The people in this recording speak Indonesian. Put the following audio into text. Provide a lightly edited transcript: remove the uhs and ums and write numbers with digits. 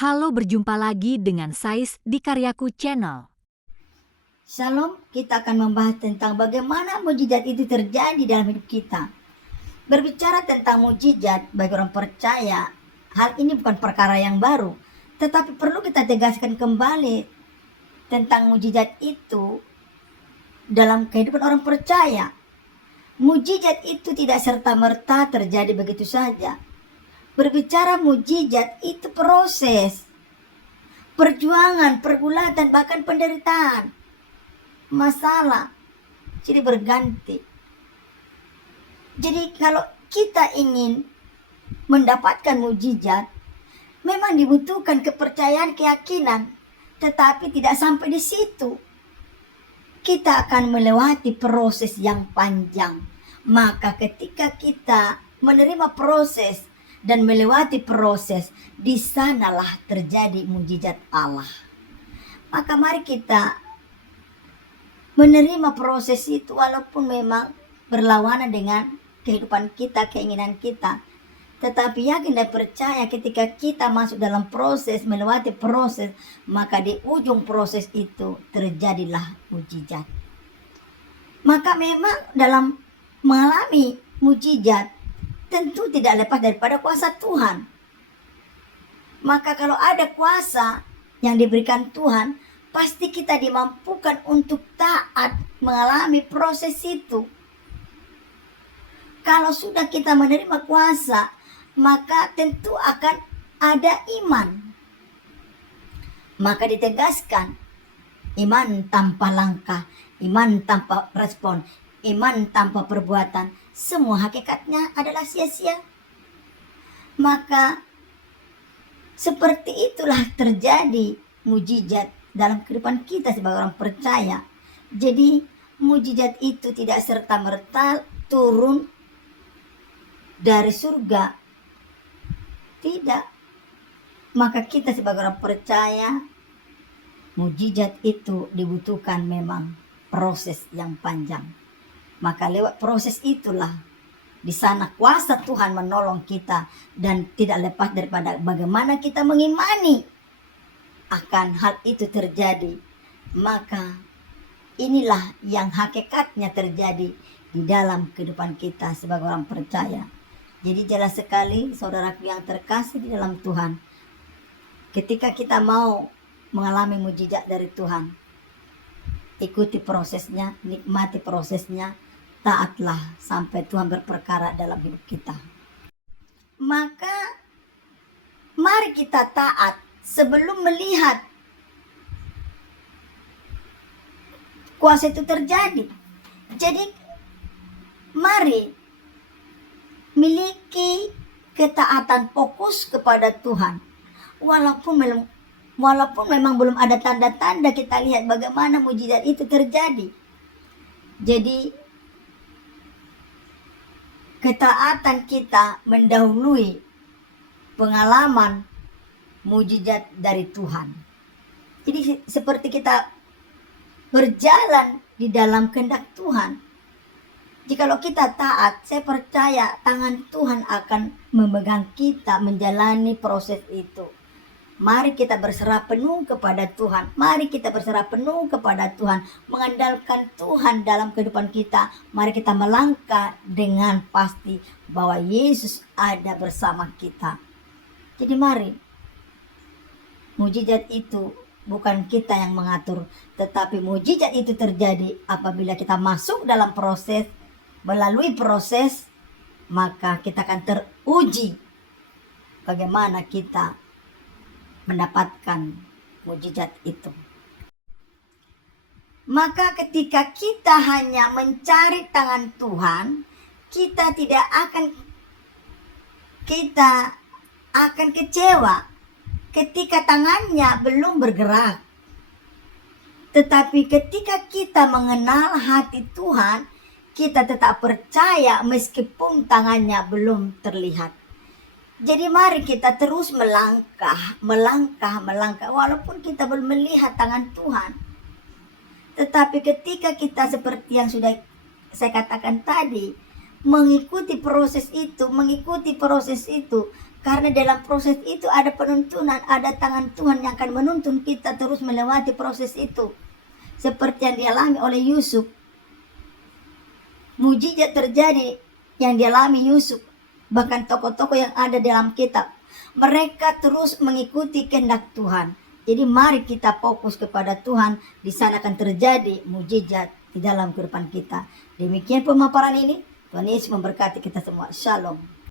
Halo, berjumpa lagi dengan Sais di Karyaku Channel. Shalom, kita akan membahas tentang bagaimana mujizat itu terjadi dalam hidup kita. Berbicara tentang mujizat bagi orang percaya, hal ini bukan perkara yang baru, tetapi perlu kita tegaskan kembali tentang mujizat itu dalam kehidupan orang percaya. Mujizat itu tidak serta-merta terjadi begitu saja. Berbicara mujizat itu proses, perjuangan, pergulatan, bahkan penderitaan. Masalah jadi berganti. Jadi kalau kita ingin mendapatkan mujizat, memang dibutuhkan kepercayaan, keyakinan, tetapi tidak sampai di situ. Kita akan melewati proses yang panjang. Maka ketika kita menerima proses dan melewati proses, di sanalah terjadi mujizat Allah. Maka mari kita menerima proses itu walaupun memang berlawanan dengan kehidupan kita, keinginan kita. Tetapi yakin dan percaya ketika kita masuk dalam proses, melewati proses, maka di ujung proses itu terjadilah mujizat. Maka memang dalam mengalami mujizat tentu tidak lepas daripada kuasa Tuhan. Maka kalau ada kuasa yang diberikan Tuhan, pasti kita dimampukan untuk taat mengalami proses itu. Kalau sudah kita menerima kuasa, maka tentu akan ada iman. Maka ditegaskan, iman tanpa langkah, iman tanpa respon, iman tanpa perbuatan, semua hakikatnya adalah sia-sia. Maka seperti itulah terjadi mujizat dalam kehidupan kita sebagai orang percaya. Jadi mujizat itu tidak serta-merta turun dari surga. Tidak. Maka kita sebagai orang percaya, mujizat itu dibutuhkan memang proses yang panjang. Maka lewat proses itulah di sana kuasa Tuhan menolong kita, dan tidak lepas daripada bagaimana kita mengimani akan hal itu terjadi. Maka inilah yang hakikatnya terjadi di dalam kehidupan kita sebagai orang percaya. Jadi jelas sekali saudaraku yang terkasih di dalam Tuhan, ketika kita mau mengalami mujizat dari Tuhan, ikuti prosesnya, nikmati prosesnya, taatlah sampai Tuhan berperkara dalam hidup kita. Maka mari kita taat sebelum melihat kuasa itu terjadi. Jadi mari miliki ketaatan, fokus kepada Tuhan. Walaupun memang belum ada tanda-tanda kita lihat bagaimana mujizat itu terjadi. Jadi ketaatan kita mendahului pengalaman mujizat dari Tuhan. Jadi seperti kita berjalan di dalam kehendak Tuhan. Jikalau kita taat, saya percaya tangan Tuhan akan memegang kita menjalani proses itu. Mari kita berserah penuh kepada Tuhan. Mari kita berserah penuh kepada Tuhan. Mengandalkan Tuhan dalam kehidupan kita. Mari kita melangkah dengan pasti bahwa Yesus ada bersama kita. Jadi mari, mujizat itu bukan kita yang mengatur, tetapi mujizat itu terjadi apabila kita masuk dalam proses. Melalui proses, maka kita akan teruji bagaimana kita mendapatkan mujizat itu. Maka ketika kita hanya mencari tangan Tuhan, kita akan kecewa ketika tangannya belum bergerak. Tetapi ketika kita mengenal hati Tuhan, kita tetap percaya meskipun tangannya belum terlihat. Jadi mari kita terus melangkah walaupun kita belum melihat tangan Tuhan. Tetapi ketika kita seperti yang sudah saya katakan tadi, mengikuti proses itu, Karena dalam proses itu ada penuntunan, ada tangan Tuhan yang akan menuntun kita terus melewati proses itu. Seperti yang dialami oleh Yusuf. Mujizat terjadi yang dialami Yusuf. Bahkan tokoh-tokoh yang ada dalam kitab. Mereka terus mengikuti kehendak Tuhan. Jadi mari kita fokus kepada Tuhan. Di sana akan terjadi mujizat di dalam kehidupan kita. Demikian pemaparan ini. Tuhan Yesus memberkati kita semua. Shalom.